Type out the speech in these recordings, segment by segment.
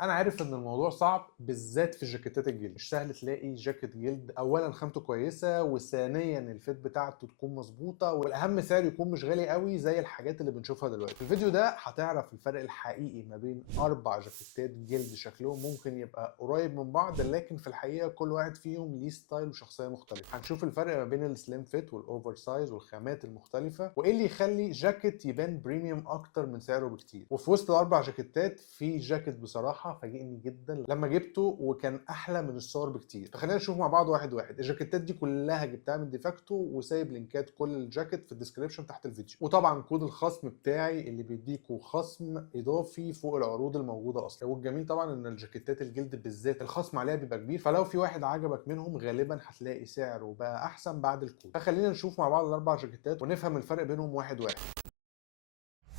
انا عارف ان الموضوع صعب بالذات في جاكيتات الجلد، مش سهل تلاقي جاكيت جلد اولا خامته كويسه، وثانيا الفيت بتاعته تكون مظبوطه، والاهم سعر يكون مش غالي قوي زي الحاجات اللي بنشوفها دلوقتي. في الفيديو ده هتعرف الفرق الحقيقي ما بين 4 جاكيتات جلد شكلهم ممكن يبقى قريب من بعض، لكن في الحقيقه كل واحد فيهم ليه ستايل وشخصيه مختلفه. هنشوف الفرق ما بين السليم فيت والاوفر سايز والخامات المختلفه، وايه اللي يخلي جاكيت يبان بريميوم اكتر من سعره بكتير. وفي وسط ال4 جاكيتات في جاكيت بصراحه فاجئني جدا لما جبته، وكان احلى من الصور بكتير. فخلينا نشوف مع بعض واحد واحد. الجاكيتات دي كلها جبتها من ديفاكتو، وسايب لينكات كل الجاكيت في الديسكريبشن تحت الفيديو، وطبعا كود الخصم بتاعي اللي بيديكوا خصم اضافي فوق العروض الموجوده اصلا. والجميل طبعا ان الجاكيتات الجلد بالذات الخصم عليها بيبقى كبير، فلو في واحد عجبك منهم غالبا هتلاقي سعره بقى احسن بعد الكود. فخلينا نشوف مع بعض ال4 جاكيتات ونفهم الفرق بينهم واحد واحد.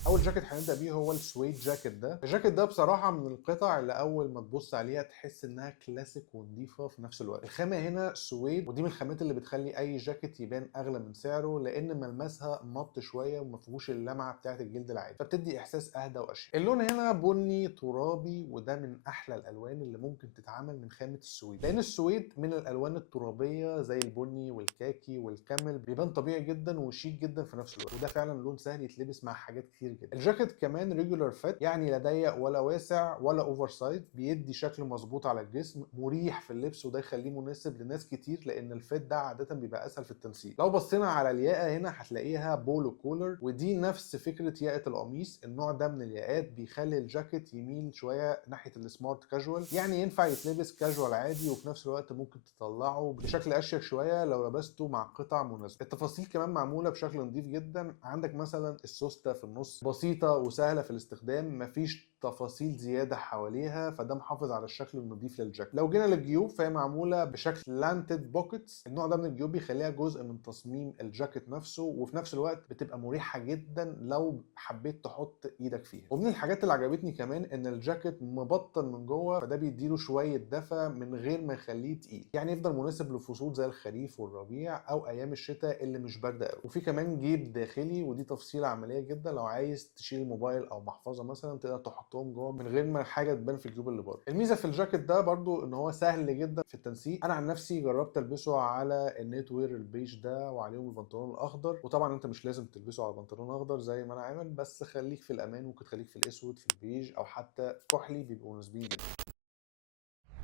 اول جاكيت هنبدا بيه هو السويد جاكيت ده. الجاكيت ده بصراحه من القطع اللي اول ما تبص عليها تحس انها كلاسيك ونظيفه في نفس الوقت. الخامه هنا سويد، ودي من الخامات اللي بتخلي اي جاكيت يبان اغلى من سعره، لان ملمسها مط شويه وما فيهوش اللمعه بتاعه الجلد العادي، فبتدي احساس اهدى واشيك. اللون هنا بني ترابي، وده من احلى الالوان اللي ممكن تتعمل من خامه السويد، لان السويد من الالوان الترابيه زي البني والكاكي والكامل بيبان طبيعي جدا وشيك جدا في نفس الوقت، وده فعلا لون سهل يتلبس مع حاجات كتير جدا. الجاكيت كمان ريجولار فيت، يعني لا ضيق ولا واسع ولا اوفر سايز، بيدي شكل مظبوط على الجسم، مريح في اللبس، وده يخليه مناسب لناس كتير لان الفيت ده عاده بيبقى اسهل في التنسيق. لو بصينا على الياقه هنا هتلاقيها بولو كولر، ودي نفس فكره ياقه القميص. النوع ده من الياقات بيخلي الجاكيت يميل شويه ناحيه السمارت كاجوال، يعني ينفع يتلبس كاجوال عادي وفي نفس الوقت ممكن تطلعه بشكل اشيك شويه لو لبسته مع قطع مناسبه. التفاصيل كمان معموله بشكل نظيف جدا، عندك مثلا السوسته في النص بسيطه وسهله في الاستخدام، مفيش تفاصيل زياده حواليها، فده محافظ على الشكل النظيف للجاكيت. لو جينا للجيوب فهي معموله بشكل لانتد بوكيتس. النوع ده من الجيوب بيخليها جزء من تصميم الجاكيت نفسه، وفي نفس الوقت بتبقى مريحه جدا لو حبيت تحط ايدك فيها. ومن الحاجات اللي عجبتني كمان ان الجاكيت مبطن من جوه، فده بيديله شويه دفى من غير ما يخليه تقيل، يعني يفضل مناسب لفصول زي الخريف والربيع او ايام الشتاء اللي مش بارده قوي. وفي كمان جيب داخلي، ودي تفصيله عمليه جدا لو عايز تشيل موبايل او محفظه مثلا تقدر تحطهم جوه من غير ما حاجه تبان في الجيوب اللي بره. الميزه في الجاكيت ده برضو ان هو سهل جدا في التنسيق. انا عن نفسي جربت البسه على النيت وير البيج ده وعليهم البنطلون الاخضر، وطبعا انت مش لازم تلبسه على بنطلون اخضر زي ما انا عامل، بس خليك في الامان، ممكن تخليك في الاسود في البيج او حتى كحلي، بيبقوا مناسبين جدا.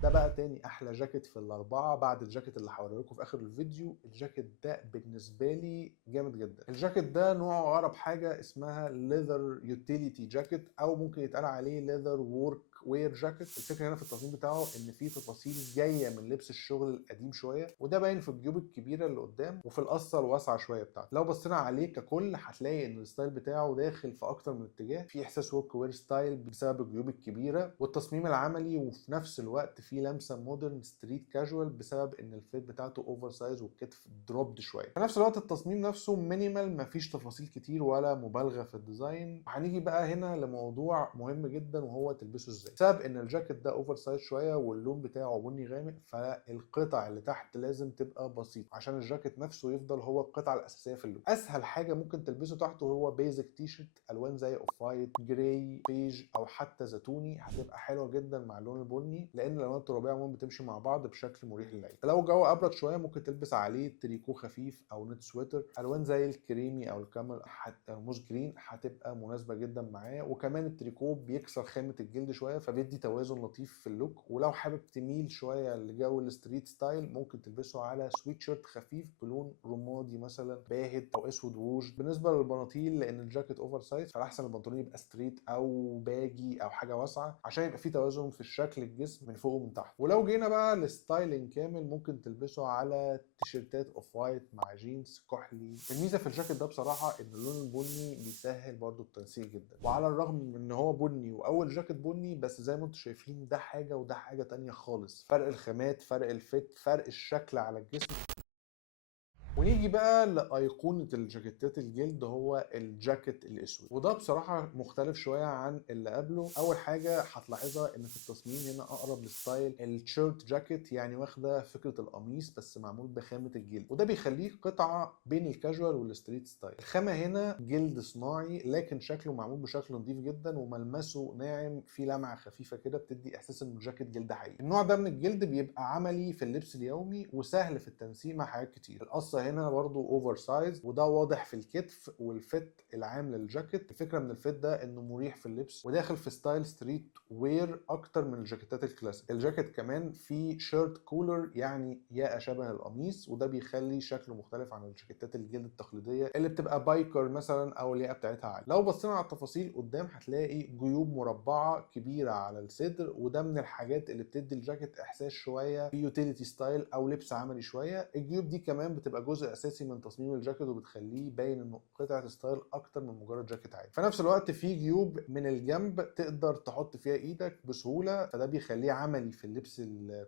ده بقى تاني احلى جاكيت في الاربعه بعد الجاكيت اللي هوريه لكم في اخر الفيديو. الجاكيت ده بالنسبه لي جامد جدا. الجاكيت ده نوعه اقرب حاجه اسمها ليذر يوتيليتي جاكيت، او ممكن يتقال عليه ليذر وورك وير جاكيت. الفكره هنا في التصميم بتاعه ان فيه تفاصيل جايه من لبس الشغل القديم شويه، وده باين في الجيوب الكبيره اللي قدام وفي القصه الواسعه شويه بتاعته. لو بصينا عليه ككل هتلاقي ان الستايل بتاعه داخل في اكتر من اتجاه، في احساس ورك وير ستايل بسبب الجيوب الكبيره والتصميم العملي، وفي نفس الوقت في لمسه مودرن ستريت كاجوال بسبب ان الفيت بتاعته اوفر سايز والكتف دروبد شويه. في نفس الوقت التصميم نفسه مينيمال، مفيش تفاصيل كتير ولا مبالغه في الديزاين. هنيجي بقى هنا لموضوع مهم جدا وهو تلبسه ازاي. بسبب ان الجاكيت ده اوفر سايز شويه واللون بتاعه بني غامق، فالقطع اللي تحت لازم تبقى بسيطه عشان الجاكيت نفسه يفضل هو القطعه الاساسيه في اللون. اسهل حاجه ممكن تلبسه تحته هو بيزك تي شيرت الوان زي اوف وايت، جراي، بيج او حتى زيتوني، هتبقى حلوه جدا مع اللون البني، لان الالوان الترابيه عموما بتمشي مع بعض بشكل مريح للعين. لو الجو ابرد شويه ممكن تلبس عليه تريكو خفيف او نت سويتر الوان زي الكريمي او الكامل موز جرين، هتبقى مناسبه جدا معاه. وكمان التريكو بيكسر خامه الجلد شويه فبيدي توازن لطيف في اللوك. ولو حابب تميل شويه لجو الستريت ستايل ممكن تلبسه على سويت شيرت خفيف بلون رمادي مثلا باهت او اسود روج. بالنسبه للبناطيل لان الجاكيت اوفر سايز فالاحسن البنطلون يبقى ستريت او باجي او حاجه واسعه عشان يبقى فيه توازن في الشكل الجسم من فوق ومن تحت. ولو جينا بقى للستايلنج كامل ممكن تلبسه على تيشيرتات اوف وايت مع جينز كحلي. الميزه في الجاكيت ده بصراحه ان اللون البني بيسهل برضو التنسيق جدا، وعلى الرغم من ان هو بني واول جاكيت بني، بس زي ما انتم شايفين ده حاجه وده حاجه تانية خالص. فرق الخامات، فرق الفيت، فرق الشكل على الجسم. ونيجي بقى لايقونه الجاكيتات الجلد، هو الجاكيت الاسود، وده بصراحه مختلف شويه عن اللي قبله. اول حاجه هتلاحظها ان في التصميم هنا اقرب لستايل الشيرت جاكيت، يعني واخده فكره القميص بس معمول بخامه الجلد، وده بيخليه قطعه بين الكاجوال والستريت ستايل. الخامه هنا جلد صناعي لكن شكله معمول بشكل نظيف جدا، وملمسه ناعم، فيه لمعه خفيفه كده بتدي احساس انه جاكيت جلد حقيقي. النوع ده من الجلد بيبقى عملي في اللبس اليومي وسهل في التنسيق مع حاجات كتير. القصه هنا برضو اوفر سايز، وده واضح في الكتف والفت العام للجاكيت. الفكره من الفت ده انه مريح في اللبس وداخل في ستايل ستريت وير اكتر من الجاكيتات الكلاسيك. الجاكيت كمان فيه شيرت كولر، يعني ياقه شبه القميص، وده بيخلي شكله مختلف عن الجاكيتات الجلد التقليديه اللي بتبقى بايكر مثلا او الياقه بتاعتها عاليه. لو بصينا على التفاصيل قدام هتلاقي جيوب مربعه كبيره على الصدر، وده من الحاجات اللي بتدي الجاكيت احساس شويه يوتيليتي ستايل او لبس عملي شويه. الجيوب دي كمان بتبقى جزء اساسي من تصميم الجاكيت وبتخليه باين انه قطعه ستايل اكتر من مجرد جاكيت عادي. في نفس الوقت في جيوب من الجنب تقدر تحط فيها ايدك بسهوله، فده بيخليه عملي في اللبس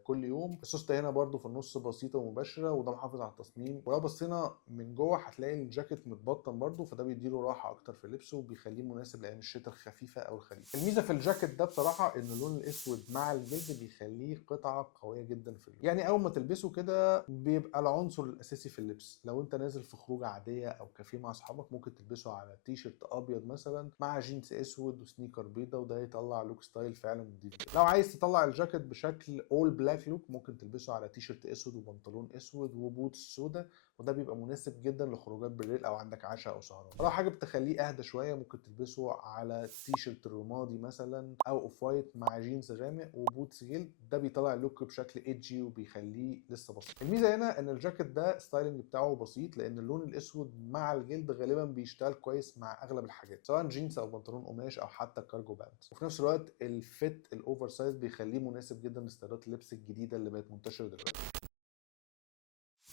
كل يوم. السوسته هنا برده في النص بسيطه ومباشره، وده محافظ على التصميم. ولو بصينا من جوه هتلاقي الجاكيت متبطن برده، فده بيديله راحه اكتر في لبسه وبيخليه مناسب لايام الشتاء الخفيفه او الخريف. الميزه في الجاكيت ده بصراحه ان اللون الاسود مع الجلد بيخليه قطعه قويه جدا في اللبس. يعني اول ما تلبسه كده بيبقى العنصر الاساسي في اللبس. لو انت نازل في خروجه عاديه او كافيه مع اصحابك ممكن تلبسه على تي شيرت ابيض مثلا مع جينز اسود وسنيكر بيضه، وده يطلع لوك ستايل فعلا نضيف. لو عايز تطلع الجاكيت بشكل اول بلاك لوك ممكن تلبسه على تي شيرت اسود وبنطلون اسود وبوتس سودا، وده بيبقى مناسب جدا لخروجات بالليل او عندك عشاء او سهرات. لو حابب تخليه اهدى شويه ممكن تلبسه على تي شيرت رمادي مثلا او اوف وايت مع جينز غامق وبوتس جلد، ده بيطلع اللوك بشكل ايدجي وبيخليه لسه بسيط. الميزه هنا ان الجاكيت ده ستايلنج بتاعه بسيط، لان اللون الاسود مع الجلد غالبا بيشتغل كويس مع اغلب الحاجات سواء جينز او بنطلون قماش او حتى كارجو بانس. وفي نفس الوقت الفيت الاوفر سايز بيخليه مناسب جدا لستايلات اللبس الجديده اللي بقت منتشره دلوقتي.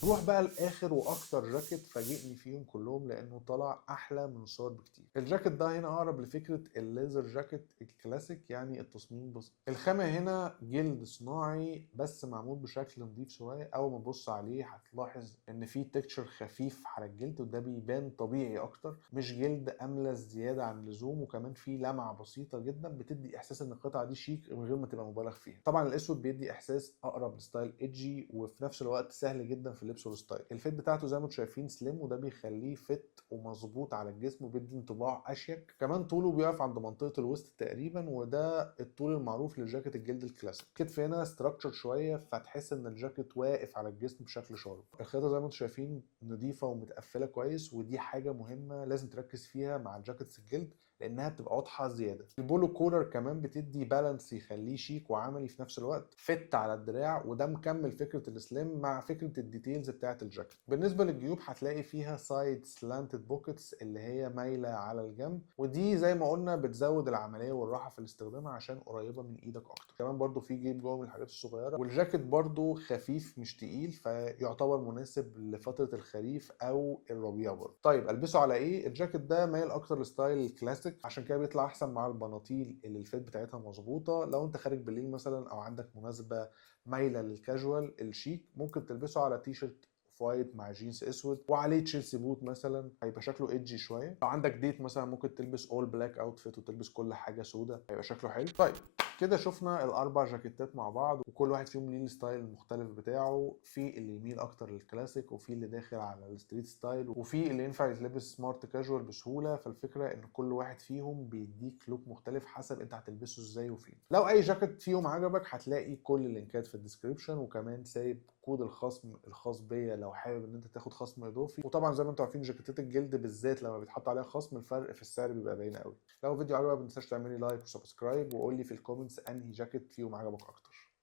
نروح بقى لاخر واكتر جاكيت فاجئني فيهم كلهم لانه طلع احلى من الصور بكتير. الجاكيت ده هنا اقرب لفكره الليزر جاكيت الكلاسيك، يعني التصميم بسيط. الخامه هنا جلد صناعي بس معمول بشكل نظيف شويه. اول ما تبص عليه هتلاحظ ان في تكتشر خفيف على الجلد وده بيبان طبيعي اكتر، مش جلد املس زياده عن اللزوم. وكمان في لمعه بسيطه جدا بتدي احساس ان القطعه دي شيك من غير ما تبقى مبالغ فيها. طبعا الاسود بيدي احساس اقرب لستايل ايدجي وفي نفس الوقت سهل جدا في اللبس والستايل. الفيت بتاعته زي ما انتم شايفين سليم، وده بيخليه فت ومظبوط على الجسم وبيدي انطباع اشيك. كمان طوله بيقف عند منطقه الوسط تقريبا، وده الطول المعروف للجاكيت الجلد الكلاسيك. الكتف هنا ستراكشر شويه فتحس ان الجاكيت واقف على الجسم بشكل شارب. الخيطه زي ما انتم شايفين نظيفه ومتقفله كويس، ودي حاجه مهمه لازم تركز فيها مع الجاكيتس الجلد لانها بتبقى واضحه زياده. البولو كولر كمان بتدي بالانس يخليه شيك وعملي في نفس الوقت، فت على الدراع، وده مكمل فكره السليم مع فكره الديتيلز بتاعه الجاكيت. بالنسبه للجيوب هتلاقي فيها سايد سلانتد بوكيتس اللي هي مايله على الجنب، ودي زي ما قلنا بتزود العمليه والراحه في الاستخدام عشان قريبه من ايدك اكتر. كمان برضو في جيب جوه من الحاجات الصغيره، والجاكيت برضو خفيف مش تقيل فيعتبر مناسب لفتره الخريف او الربيع برضو. طيب البسه على ايه؟ الجاكيت ده مايل اكتر لستايل الكلاسيك عشان كده بيطلع احسن مع البناطيل اللي الفيت بتاعتها مظبوطه. لو انت خارج بالليل مثلا او عندك مناسبه مايله للكاجوال الشيك ممكن تلبسه على تي شيرت وايت مع جينز اسود وعليه تشيلسي بوت مثلا، هيبقى شكله ايدجي شويه. لو عندك ديت مثلا ممكن تلبس اول بلاك اوتفيت وتلبس كل حاجه سودا، هيبقى شكله حلو. طيب كده شفنا الاربع جاكيتات مع بعض، وكل واحد فيهم ليه الستايل المختلف بتاعه. في اللي يميل اكتر للكلاسيك، وفي اللي داخل على الستريت ستايل، وفي اللي ينفع يتلبس سمارت كاجوال بسهوله. فالفكره ان كل واحد فيهم بيديك لوك مختلف حسب انت هتلبسه ازاي وفين. لو اي جاكيت فيهم عجبك هتلاقي كل اللينكات في الديسكريبشن، وكمان سايب كود الخصم الخاص بيا لو حابب ان انت تاخد خصم اضافي. وطبعا زي ما انتم عارفين جاكيتات الجلد بالذات لما بيتحط عليها خصم الفرق في السعر بيبقى باين قوي. لو الفيديو عجبك ما تنساش تعمل لي لايك وسبسكرايب، وقول لي في الكومنتس انهي جاكيت فيهم عجبك اكتر.